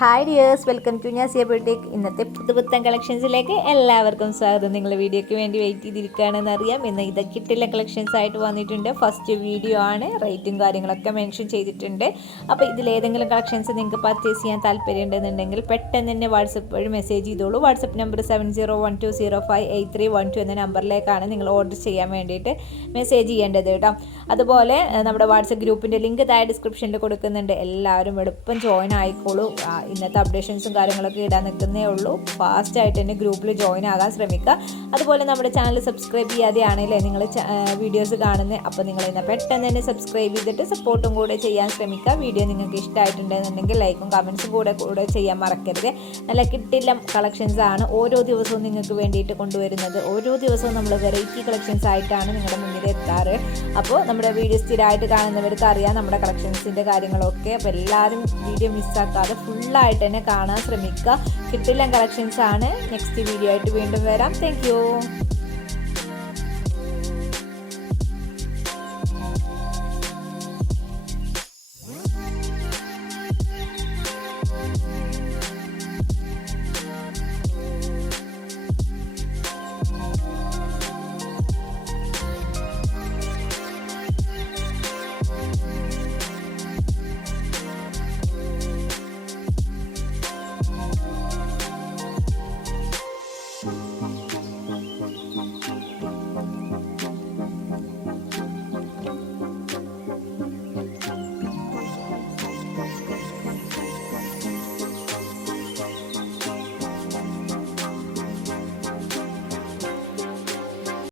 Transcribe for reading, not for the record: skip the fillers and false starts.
Hi dears, welcome to Nazia boutique. ഇന്നത്തെ പുതുപുത്തൻ കളക്ഷൻസിലേക്ക് എല്ലാവർക്കും സ്വാഗതം. നിങ്ങൾ വീഡിയോയ്ക്ക് വേണ്ടി വെയിറ്റ് ചെയ്തിരിക്കുകയാണെന്ന് അറിയാം. ഇന്ന് ഇതൊക്കെ കിട്ടില്ല കളക്ഷൻസ് ആയിട്ട് വന്നിട്ടുണ്ട്. ഫസ്റ്റ് വീഡിയോ ആണ്, റേറ്റും കാര്യങ്ങളൊക്കെ മെൻഷൻ ചെയ്തിട്ടുണ്ട്. അപ്പോൾ ഇതിലേതെങ്കിലും കളക്ഷൻസ് നിങ്ങൾക്ക് പർച്ചേസ് ചെയ്യാൻ താല്പര്യം ഉണ്ടെന്നുണ്ടെങ്കിൽ പെട്ടെന്ന് തന്നെ വാട്സപ്പ് വഴി മെസ്സേജ് ചെയ്തോളൂ. വാട്സപ്പ് നമ്പർ 7012058312 എന്ന നമ്പറിലേക്കാണ് നിങ്ങൾ ഓർഡർ ചെയ്യാൻ വേണ്ടിയിട്ട് മെസ്സേജ് ചെയ്യേണ്ടത് കേട്ടോ. അതുപോലെ നമ്മുടെ വാട്സപ്പ് ഗ്രൂപ്പിൻ്റെ ലിങ്ക് താഴെ ഡിസ്ക്രിപ്ഷനിൽ കൊടുക്കുന്നുണ്ട്. എല്ലാവരും എളുപ്പം ജോയിൻ ആയിക്കോളൂ. ഇന്നത്തെ അപ്ഡേഷൻസും കാര്യങ്ങളൊക്കെ ഇടാൻ നിൽക്കുന്നേ ഉള്ളൂ. ഫാസ്റ്റായിട്ട് തന്നെ ഗ്രൂപ്പിൽ ജോയിൻ ആകാൻ ശ്രമിക്കുക. അതുപോലെ നമ്മുടെ ചാനൽ സബ്സ്ക്രൈബ് ചെയ്യാതെയാണല്ലേ നിങ്ങൾ വീഡിയോസ് കാണുന്നത്. അപ്പോൾ നിങ്ങൾ ഇന്ന് പെട്ടെന്ന് തന്നെ സബ്സ്ക്രൈബ് ചെയ്തിട്ട് സപ്പോർട്ടും കൂടെ ചെയ്യാൻ ശ്രമിക്കുക. വീഡിയോ നിങ്ങൾക്ക് ഇഷ്ടമായിട്ടുണ്ടെന്നുണ്ടെങ്കിൽ ലൈക്കും കമൻസും കൂടെ ചെയ്യാൻ മറക്കരുത്. നല്ല കിട്ടില്ല കളക്ഷൻസ് ആണ് ഓരോ ദിവസവും നിങ്ങൾക്ക് വേണ്ടിയിട്ട് കൊണ്ടുവരുന്നത്. ഓരോ ദിവസവും നമ്മൾ വെറൈറ്റി കളക്ഷൻസ് ആയിട്ടാണ് നിങ്ങളുടെ മുന്നിൽ എത്താറ്. അപ്പോൾ നമ്മുടെ വീഡിയോ സ്ഥിരമായിട്ട് കാണുന്നവർക്ക് അറിയാം നമ്മുടെ കളക്ഷൻസിൻ്റെ കാര്യങ്ങളൊക്കെ. അപ്പോൾ എല്ലാവരും വീഡിയോ മിസ്സാക്കാതെ ഫുള്ളായിട്ട് തന്നെ കാണാൻ ശ്രമിക്കുക. കിട്ടില്ല കളക്ഷൻസ് ആണ്. നെക്സ്റ്റ് വീഡിയോ ആയിട്ട് വീണ്ടും വരാം. താങ്ക്